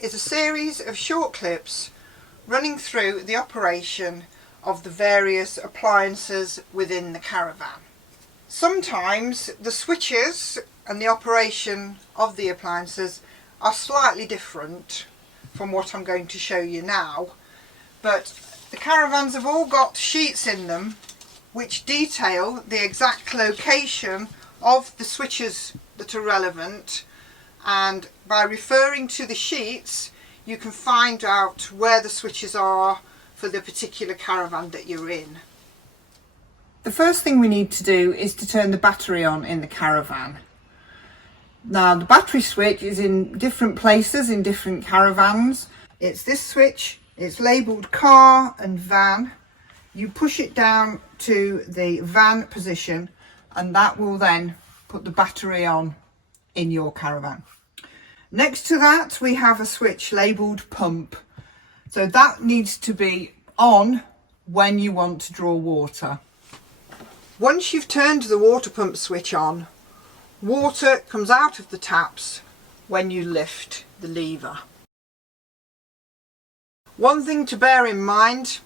is a series of short clips running through the operation of the various appliances within the caravan. Sometimes the switches and the operation of the appliances are slightly different from what I'm going to show you now, but the caravans have all got sheets in them which detail the exact location of the switches that are relevant, and by referring to the sheets you can find out where the switches are for the particular caravan that you're in. The first thing we need to do is to turn the battery on in the caravan. Now the battery switch is in different places in different caravans. It's this switch, it's labelled car and van. You push it down to the van position and that will then put the battery on in your caravan. Next to that we have a switch labelled pump. So that needs to be on when you want to draw water. Once you've turned the water pump switch on, water comes out of the taps when you lift the lever. One thing to bear in mind,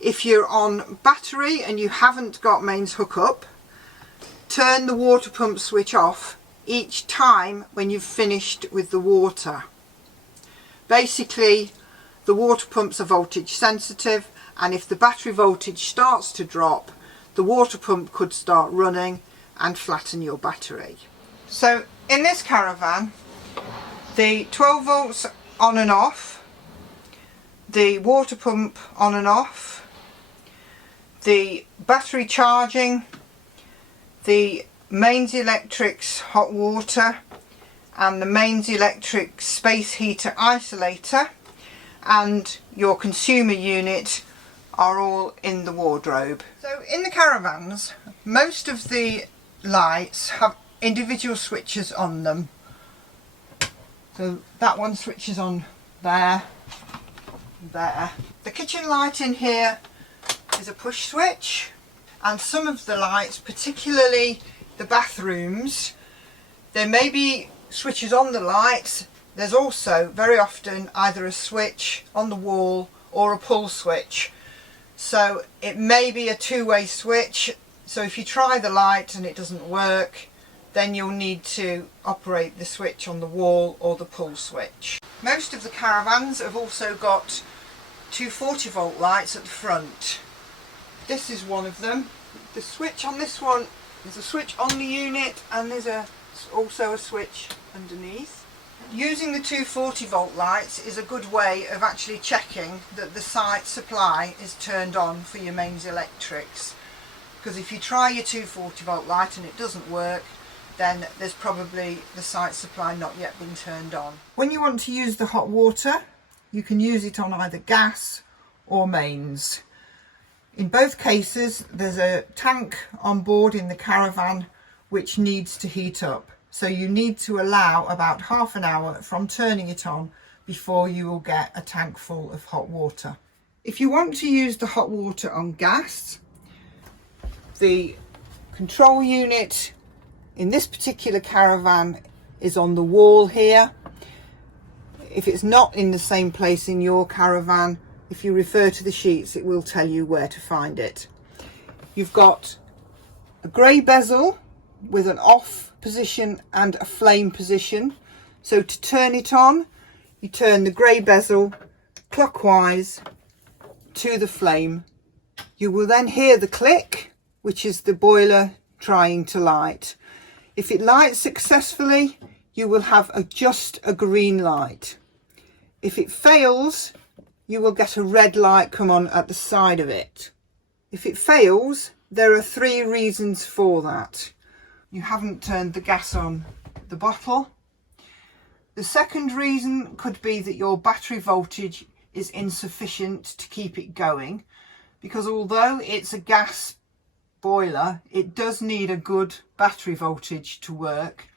if you're on battery and you haven't got mains hookup, turn the water pump switch off each time when you've finished with the water. Basically, the water pumps are voltage sensitive, and if the battery voltage starts to drop, the water pump could start running and flatten your battery. So in this caravan, the 12 volts on and off, the water pump on and off, the battery charging, the mains electrics hot water, and the mains electric space heater isolator and your consumer unit are all in the wardrobe. So in the caravans, most of the lights have individual switches on them. So that one switches on there, there. The kitchen light in here is a push switch, and some of the lights, particularly the bathrooms, there may be switches on the lights. There's also very often either a switch on the wall or a pull switch. So it may be a two-way switch, so if you try the light and it doesn't work, then you'll need to operate the switch on the wall or the pull switch. Most of the caravans have also got two 40 volt lights at the front. This is one of them. The switch on this one is a switch on the unit, and there's also a switch underneath. Using the two 40 volt lights is a good way of actually checking that the site supply is turned on for your mains electrics, because if you try your 240 volt light and it doesn't work, then there's probably the site supply not yet been turned on. When you want to use the hot water, you can use it on either gas or mains. In both cases there's a tank on board in the caravan which needs to heat up. So you need to allow about half an hour from turning it on before you will get a tank full of hot water. If you want to use the hot water on gas, the control unit in this particular caravan is on the wall here. If it's not in the same place in your caravan, if you refer to the sheets, it will tell you where to find it. You've got a grey bezel with an off position and a flame position. So to turn it on, you turn the grey bezel clockwise to the flame. You will then hear the click, which is the boiler trying to light. If it lights successfully, you will have just a green light. If it fails, you will get a red light come on at the side of it. If it fails, there are 3 reasons for that. You haven't turned the gas on the bottle. The second reason could be that your battery voltage is insufficient to keep it going, because although it's a gas boiler, it does need a good battery voltage to work.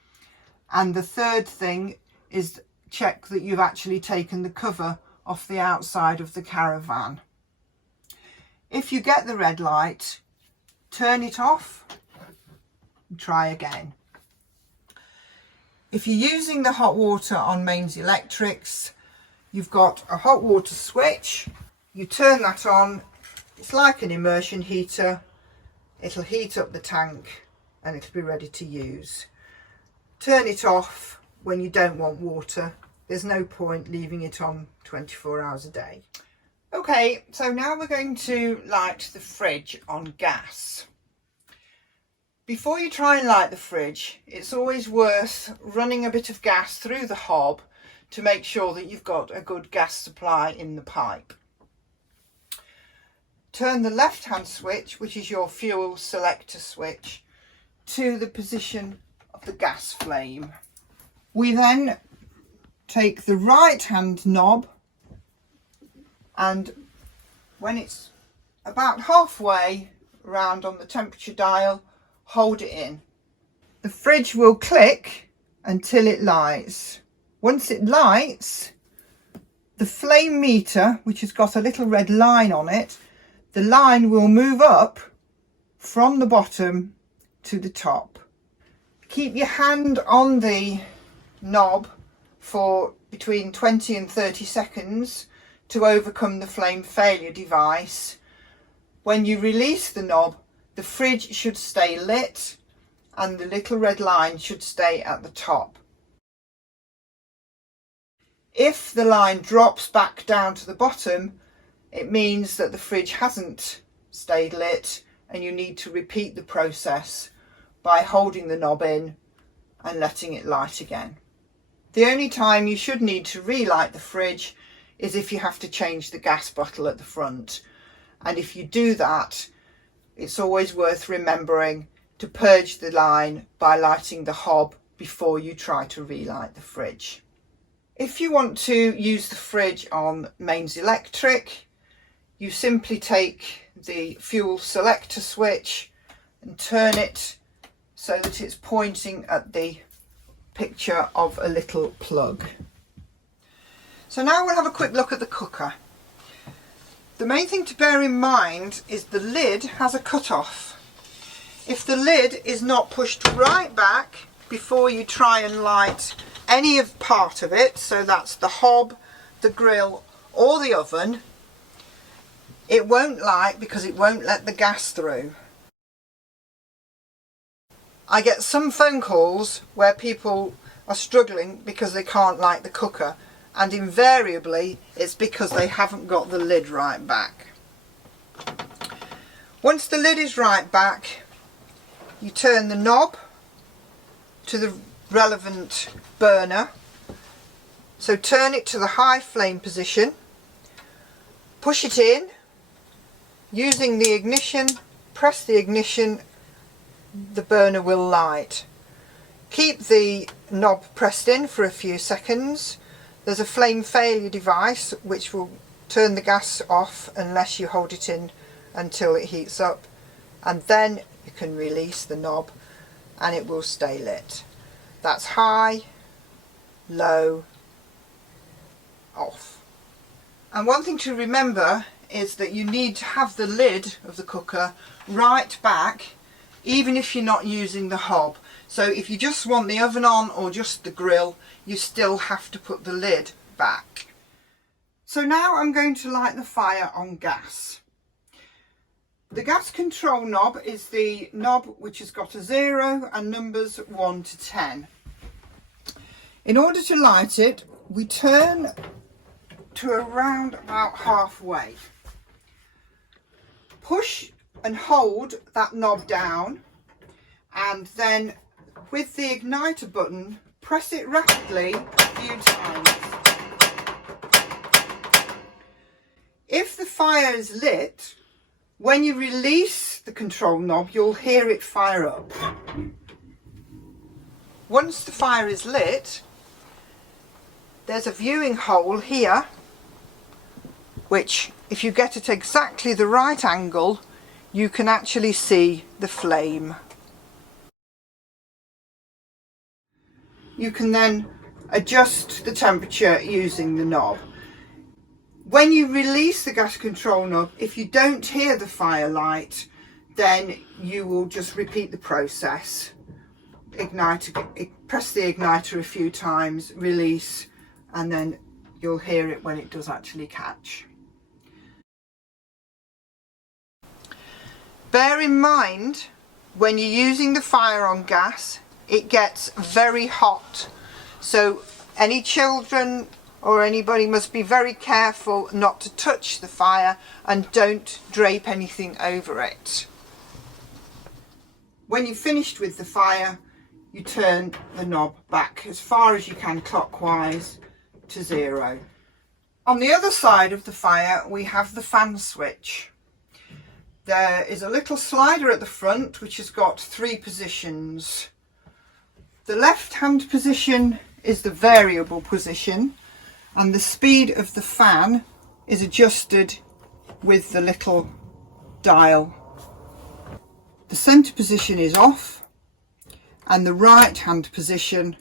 And the third thing is check that you've actually taken the cover off the outside of the caravan. If you get the red light, turn it off and try again. If you're using the hot water on mains electrics, you've got a hot water switch. You turn that on. It's like an immersion heater. It'll heat up the tank and it'll be ready to use. Turn it off when you don't want water. There's no point leaving it on 24 hours a day. Okay, so now we're going to light the fridge on gas. Before you try and light the fridge, it's always worth running a bit of gas through the hob to make sure that you've got a good gas supply in the pipe. Turn the left-hand switch, which is your fuel selector switch, to the position of the gas flame. We then take the right-hand knob, and when it's about halfway around on the temperature dial, hold it in. The fridge will click until it lights. Once it lights, the flame meter, which has got a little red line on it, the line will move up from the bottom to the top. Keep your hand on the knob for between 20 and 30 seconds to overcome the flame failure device. When you release the knob, the fridge should stay lit and the little red line should stay at the top. If the line drops back down to the bottom, it means that the fridge hasn't stayed lit and you need to repeat the process by holding the knob in and letting it light again. The only time you should need to relight the fridge is if you have to change the gas bottle at the front. And if you do that, it's always worth remembering to purge the line by lighting the hob before you try to relight the fridge. If you want to use the fridge on mains electric, you simply take the fuel selector switch and turn it so that it's pointing at the picture of a little plug. So now we'll have a quick look at the cooker. The main thing to bear in mind is the lid has a cut-off. If the lid is not pushed right back before you try and light any of part of it, so that's the hob, the grill or the oven, it won't light because it won't let the gas through. I get some phone calls where people are struggling because they can't light the cooker, and invariably it's because they haven't got the lid right back. Once the lid is right back, you turn the knob to the relevant burner. So turn it to the high flame position, push it in, using the ignition, press the ignition, the burner will light. Keep the knob pressed in for a few seconds. There's a flame failure device which will turn the gas off unless you hold it in until it heats up, and then you can release the knob and it will stay lit. That's high, low, off. And one thing to remember is that you need to have the lid of the cooker right back, even if you're not using the hob. So if you just want the oven on or just the grill, you still have to put the lid back. So now I'm going to light the fire on gas. The gas control knob is the knob which has got a 0 and numbers 1 to 10. In order to light it, we turn to around about halfway. Push and hold that knob down, and then with the igniter button, press it rapidly a few times. If the fire is lit, when you release the control knob, you'll hear it fire up. Once the fire is lit, there's a viewing hole here, which if you get at exactly the right angle, you can actually see the flame. You can then adjust the temperature using the knob. When you release the gas control knob, if you don't hear the fire light, then you will just repeat the process. Press the igniter a few times, release, and then you'll hear it when it does actually catch. Bear in mind, when you're using the fire on gas, it gets very hot, so any children or anybody must be very careful not to touch the fire and don't drape anything over it. When you've finished with the fire, you turn the knob back as far as you can clockwise to 0. On the other side of the fire we have the fan switch. There is a little slider at the front which has got 3 positions. The left hand position is the variable position, and the speed of the fan is adjusted with the little dial. The centre position is off, and the right hand position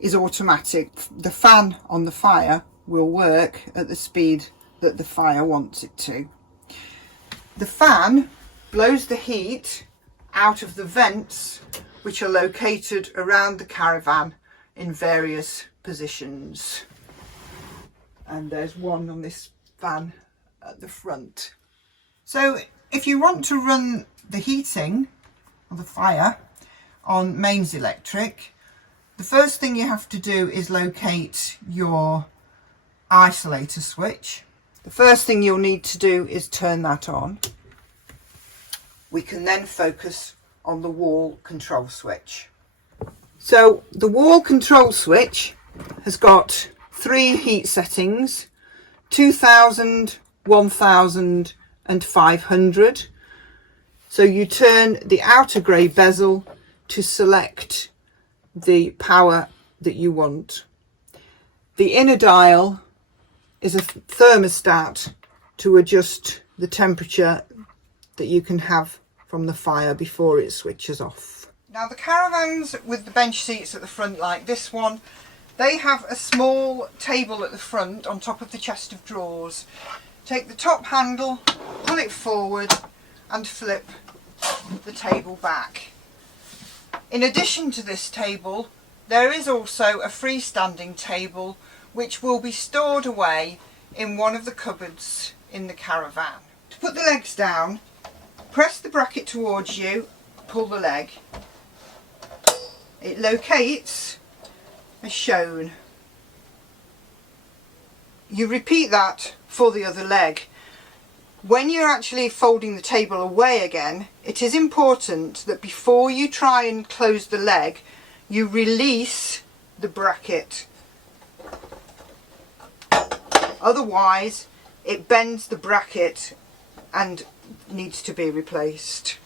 is automatic. The fan on the fire will work at the speed that the fire wants it to. The fan blows the heat out of the vents which are located around the Caravan in various positions. And there's one on this fan at the front. So if you want to run the heating or the fire on mains electric, the first thing you have to do is locate your isolator switch. The first thing you'll need to do is turn that on. We can then focus on the wall control switch. So the wall control switch has got 3 heat settings: 2000, 1000 and 500. So you turn the outer grey bezel to select the power that you want. The inner dial is a thermostat to adjust the temperature that you can have from the fire before it switches off. Now the Caravans with the bench seats at the front like this one, they have a small table at the front on top of the chest of drawers. Take the top handle, pull it forward and flip the table back. In addition to this table, there is also a freestanding table which will be stored away in one of the cupboards in the Caravan. To put the legs down, press the bracket towards you, pull the leg. It locates as shown. You repeat that for the other leg. When you're actually folding the table away again, it is important that before you try and close the leg, you release the bracket. Otherwise, it bends the bracket and needs to be replaced.